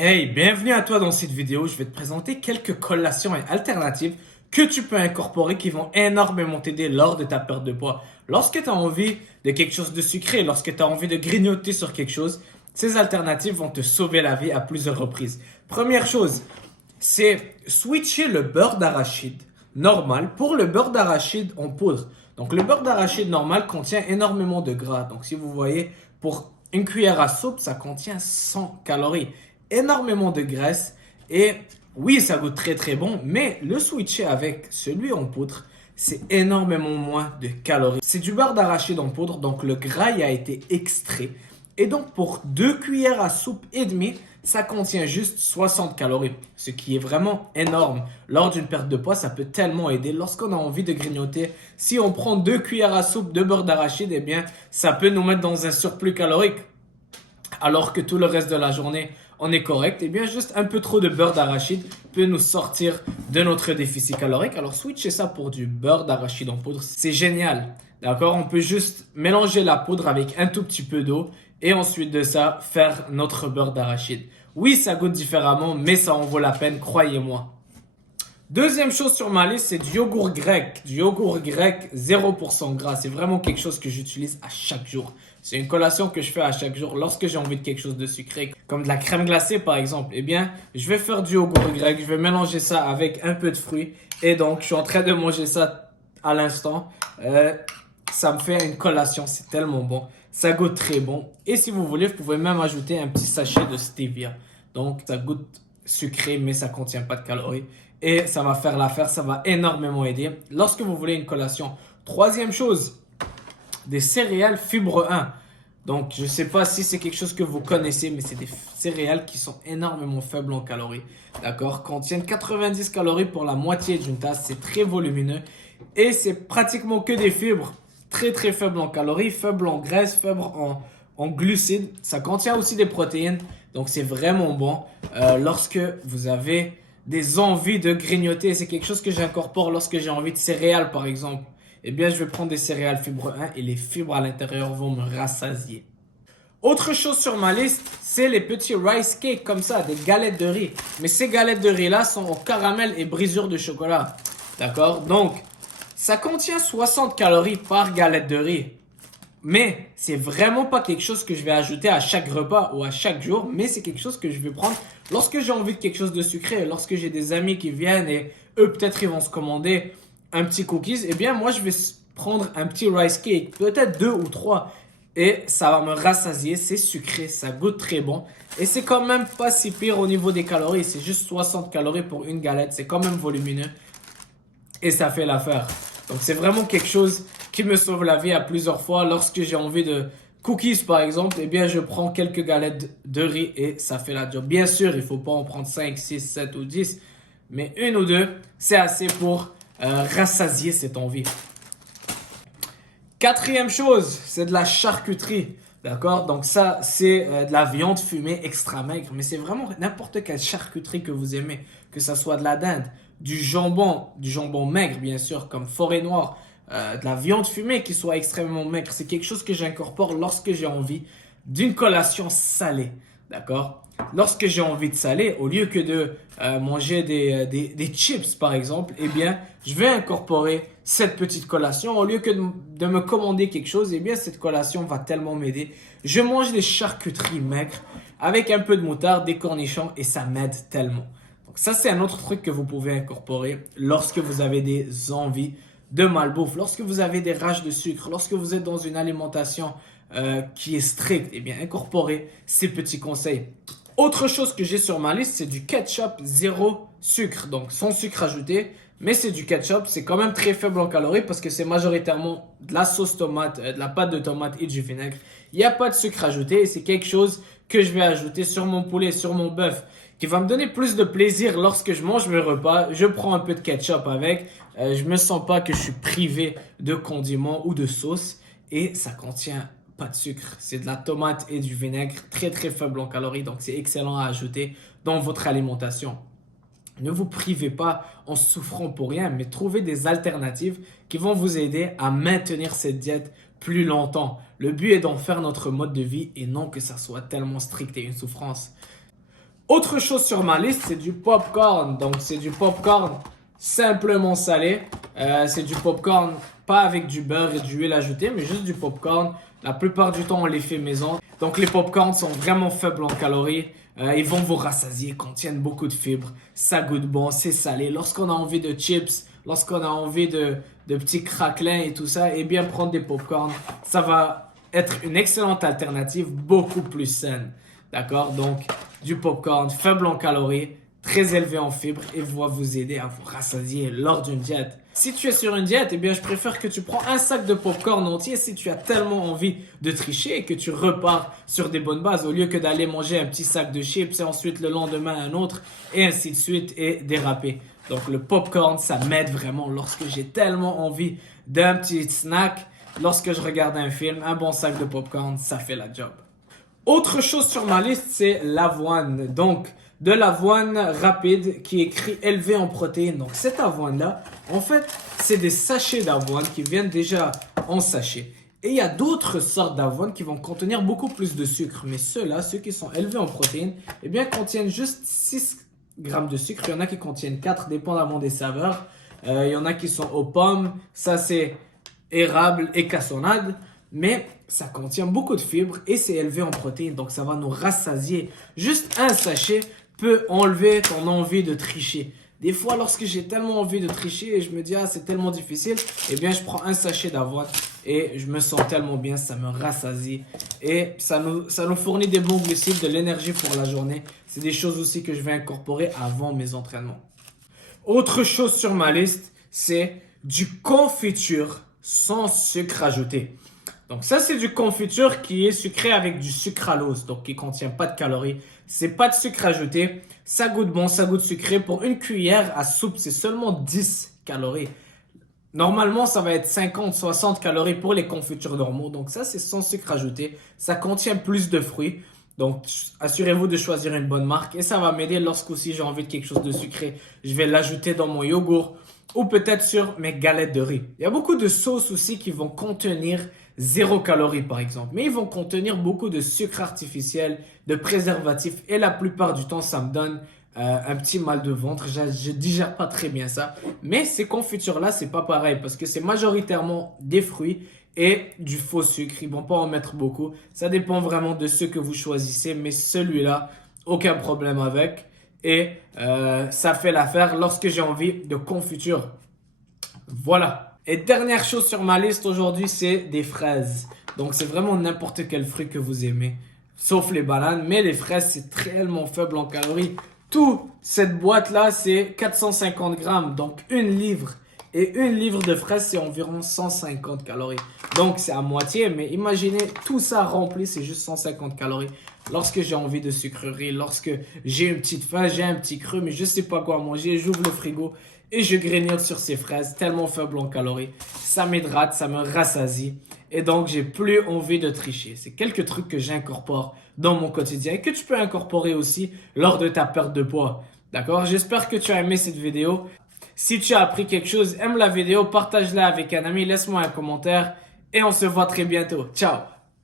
Hey, bienvenue à toi dans cette vidéo. Je vais te présenter quelques collations et alternatives que tu peux incorporer qui vont énormément t'aider lors de ta perte de poids. Lorsque tu as envie de quelque chose de sucré, lorsque tu as envie de grignoter sur quelque chose, ces alternatives vont te sauver la vie à plusieurs reprises. Première chose, c'est switcher le beurre d'arachide normal pour le beurre d'arachide en poudre. Donc le beurre d'arachide normal contient énormément de gras. Donc si vous voyez, pour une cuillère à soupe, ça contient 100 calories. Énormément de graisse et oui, ça goûte très très bon, mais le switcher avec celui en poudre, c'est énormément moins de calories. C'est du beurre d'arachide en poudre, donc le gras y a été extrait. Et donc pour 2 cuillères à soupe et demie, ça contient juste 60 calories, ce qui est vraiment énorme. Lors d'une perte de poids, ça peut tellement aider. Lorsqu'on a envie de grignoter, si on prend 2 cuillères à soupe de beurre d'arachide, eh bien, ça peut nous mettre dans un surplus calorique. Alors que tout le reste de la journée, on est correct, et bien juste un peu trop de beurre d'arachide peut nous sortir de notre déficit calorique. Alors switcher ça pour du beurre d'arachide en poudre, c'est génial. D'accord? On peut juste mélanger la poudre avec un tout petit peu d'eau et ensuite de ça, faire notre beurre d'arachide. Oui, ça goûte différemment, mais ça en vaut la peine, croyez-moi. Deuxième chose sur ma liste, c'est du yogourt grec. Du yogourt grec 0% gras. C'est vraiment quelque chose que j'utilise à chaque jour. C'est une collation que je fais à chaque jour lorsque j'ai envie de quelque chose de sucré, comme de la crème glacée par exemple. Eh bien, je vais faire du yogourt grec. Je vais mélanger ça avec un peu de fruits. Et donc, je suis en train de manger ça à l'instant. Ça me fait une collation. C'est tellement bon. Ça goûte très bon. Et si vous voulez, vous pouvez même ajouter un petit sachet de stevia. Donc, ça goûte sucré, mais ça contient pas de calories. Et ça va faire l'affaire, ça va énormément aider lorsque vous voulez une collation. Troisième chose, des céréales fibre 1. Donc, je ne sais pas si c'est quelque chose que vous connaissez, mais c'est des céréales qui sont énormément faibles en calories. D'accord? Contiennent 90 calories pour la moitié d'une tasse. C'est très volumineux. Et c'est pratiquement que des fibres. Très, très faibles en calories, faibles en graisse, faibles en glucides. Ça contient aussi des protéines. Donc, c'est vraiment bon lorsque vous avez des envies de grignoter. C'est quelque chose que j'incorpore lorsque j'ai envie de céréales, par exemple. Eh bien, je vais prendre des céréales fibre 1 et les fibres à l'intérieur vont me rassasier. Autre chose sur ma liste, c'est les petits rice cakes comme ça, des galettes de riz. Mais ces galettes de riz-là sont au caramel et brisure de chocolat. D'accord? Donc, ça contient 60 calories par galette de riz. Mais c'est vraiment pas quelque chose que je vais ajouter à chaque repas ou à chaque jour, mais c'est quelque chose que je vais prendre lorsque j'ai envie de quelque chose de sucré, lorsque j'ai des amis qui viennent et eux peut-être ils vont se commander un petit cookies, eh bien moi je vais prendre un petit rice cake, peut-être 2 ou 3 et ça va me rassasier, c'est sucré, ça goûte très bon et c'est quand même pas si pire au niveau des calories, c'est juste 60 calories pour une galette, c'est quand même volumineux et ça fait l'affaire. Donc c'est vraiment quelque chose qui me sauve la vie à plusieurs fois. Lorsque j'ai envie de cookies par exemple, eh bien je prends quelques galettes de riz et ça fait la job. Bien sûr, il ne faut pas en prendre 5, 6, 7 ou 10, mais une ou deux, c'est assez pour rassasier cette envie. Quatrième chose, c'est de la charcuterie. D'accord? Donc ça, c'est de la viande fumée extra maigre. Mais c'est vraiment n'importe quelle charcuterie que vous aimez. Que ça soit de la dinde, du jambon maigre bien sûr, comme forêt noire, de la viande fumée qui soit extrêmement maigre. C'est quelque chose que j'incorpore lorsque j'ai envie d'une collation salée. D'accord? Lorsque j'ai envie de saler, au lieu que de manger des chips par exemple, eh bien, je vais incorporer cette petite collation. Au lieu que de me commander quelque chose, eh bien, cette collation va tellement m'aider. Je mange des charcuteries maigres avec un peu de moutarde, des cornichons et ça m'aide tellement. Donc ça, c'est un autre truc que vous pouvez incorporer lorsque vous avez des envies de malbouffe, lorsque vous avez des rages de sucre, lorsque vous êtes dans une alimentation qui est stricte, eh bien, incorporez ces petits conseils. Autre chose que j'ai sur ma liste, c'est du ketchup zéro sucre, donc sans sucre ajouté, mais c'est du ketchup, c'est quand même très faible en calories parce que c'est majoritairement de la sauce tomate, de la pâte de tomate et du vinaigre. Il n'y a pas de sucre ajouté et c'est quelque chose que je vais ajouter sur mon poulet, sur mon bœuf, qui va me donner plus de plaisir lorsque je mange mes repas. Je prends un peu de ketchup avec, je me sens pas que je suis privé de condiments ou de sauce et ça contient pas de sucre, c'est de la tomate et du vinaigre, très très faible en calories, donc c'est excellent à ajouter dans votre alimentation. Ne vous privez pas en souffrant pour rien, mais trouvez des alternatives qui vont vous aider à maintenir cette diète plus longtemps. Le but est d'en faire notre mode de vie et non que ça soit tellement strict et une souffrance. Autre chose sur ma liste, c'est du popcorn. Donc, c'est du popcorn simplement salé. C'est du popcorn pas avec du beurre et du huile ajoutée, mais juste du popcorn. La plupart du temps, on les fait maison. Donc, les popcorns sont vraiment faibles en calories. Ils vont vous rassasier, contiennent beaucoup de fibres. Ça goûte bon, c'est salé. Lorsqu'on a envie de chips, lorsqu'on a envie de petits craquelins et tout ça, eh bien, prendre des popcorns, ça va être une excellente alternative, beaucoup plus saine. D'accord? Donc, du popcorn faible en calories, très élevé en fibres et va vous aider à vous rassasier lors d'une diète. Si tu es sur une diète, eh bien, je préfère que tu prends un sac de popcorn entier si tu as tellement envie de tricher et que tu repars sur des bonnes bases au lieu que d'aller manger un petit sac de chips et ensuite le lendemain un autre et ainsi de suite et déraper. Donc, le popcorn, ça m'aide vraiment lorsque j'ai tellement envie d'un petit snack. Lorsque je regarde un film, un bon sac de popcorn, ça fait la job. Autre chose sur ma liste, c'est l'avoine. Donc, de l'avoine rapide qui est écrit élevé en protéines. Donc, cette avoine-là, en fait, c'est des sachets d'avoine qui viennent déjà en sachet. Et il y a d'autres sortes d'avoine qui vont contenir beaucoup plus de sucre. Mais ceux-là, ceux qui sont élevés en protéines, eh bien, contiennent juste 6 grammes de sucre. Il y en a qui contiennent 4, dépendamment des saveurs. Il y en a qui sont aux pommes. Ça, c'est érable et cassonade. Mais ça contient beaucoup de fibres et c'est élevé en protéines. Donc, ça va nous rassasier. Juste un sachet peut enlever ton envie de tricher. Des fois, lorsque j'ai tellement envie de tricher et je me dis, ah, c'est tellement difficile, eh bien, je prends un sachet d'avoine et je me sens tellement bien, ça me rassasie. Et ça nous fournit des bons glucides, de l'énergie pour la journée. C'est des choses aussi que je vais incorporer avant mes entraînements. Autre chose sur ma liste, c'est du confiture sans sucre ajouté. Donc ça, c'est du confiture qui est sucré avec du sucralose, donc qui contient pas de calories. C'est pas de sucre ajouté. Ça goûte bon, ça goûte sucré. Pour une cuillère à soupe, c'est seulement 10 calories. Normalement, ça va être 50, 60 calories pour les confitures normaux. Donc ça, c'est sans sucre ajouté. Ça contient plus de fruits. Donc, assurez-vous de choisir une bonne marque. Et ça va m'aider lorsqu'aussi j'ai envie de quelque chose de sucré. Je vais l'ajouter dans mon yogourt ou peut-être sur mes galettes de riz. Il y a beaucoup de sauces aussi qui vont contenir 0 calories par exemple. Mais ils vont contenir beaucoup de sucre artificiel, de préservatifs. Et la plupart du temps, ça me donne un petit mal de ventre. Je digère pas très bien ça. Mais ces confitures-là, c'est pas pareil parce que c'est majoritairement des fruits et du faux sucre. Ils vont pas en mettre beaucoup. Ça dépend vraiment de ce que vous choisissez. Mais celui-là, aucun problème avec. Et ça fait l'affaire lorsque j'ai envie de confiture. Voilà. Et dernière chose sur ma liste aujourd'hui, c'est des fraises. Donc c'est vraiment n'importe quel fruit que vous aimez. Sauf les bananes. Mais les fraises, c'est réellement faible en calories. Toute cette boîte-là, c'est 450 grammes. Donc 1 livre. Et 1 livre de fraises, c'est environ 150 calories. Donc c'est à moitié. Mais imaginez, tout ça rempli, c'est juste 150 calories. Lorsque j'ai envie de sucrerie, lorsque j'ai une petite faim, j'ai un petit creux, mais je sais pas quoi manger, j'ouvre le frigo et je grignote sur ces fraises tellement faibles en calories. Ça m'hydrate, ça me rassasie et donc j'ai plus envie de tricher. C'est quelques trucs que j'incorpore dans mon quotidien et que tu peux incorporer aussi lors de ta perte de poids. D'accord? J'espère que tu as aimé cette vidéo. Si tu as appris quelque chose, aime la vidéo, partage-la avec un ami, laisse-moi un commentaire et on se voit très bientôt. Ciao!